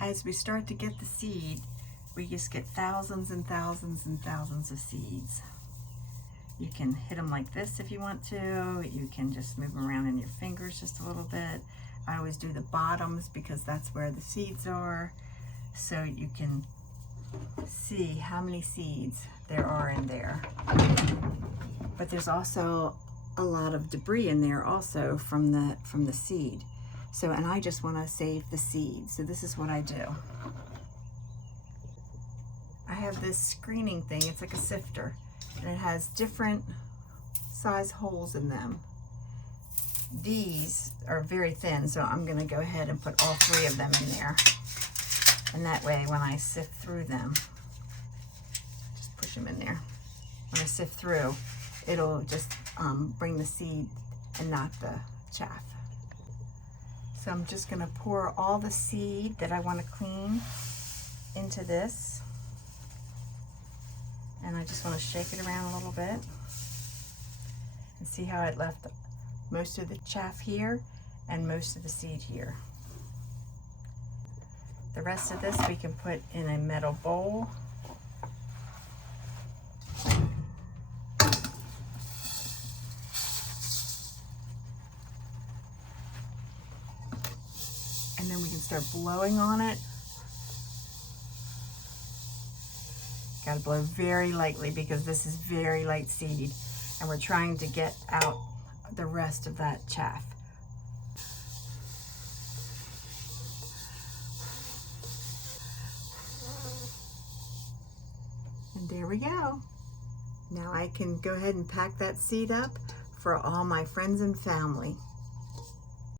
as we start to get the seed, we just get thousands and thousands and thousands of seeds. You can hit them like this if you want to. You can just move them around in your fingers just a little bit. I always do the bottoms because that's where the seeds are, so you can see how many seeds there are in there. But there's also a lot of debris in there also from the seed. So, and I just want to save the seed. So this is what I do. I have this screening thing. It's like a sifter, and it has different size holes in them. These are very thin, so I'm going to go ahead and put all 3 of them in there. And that way, when I sift through them, just push them in there. When I sift through, it'll just bring the seed and not the chaff. So I'm just going to pour all the seed that I want to clean into this. And I just want to shake it around a little bit. And see how it left most of the chaff here and most of the seed here. The rest of this we can put in a metal bowl. And then we can start blowing on it. Got to blow very lightly because this is very light seed, and we're trying to get out the rest of that chaff. And there we go. Now I can go ahead and pack that seed up for all my friends and family.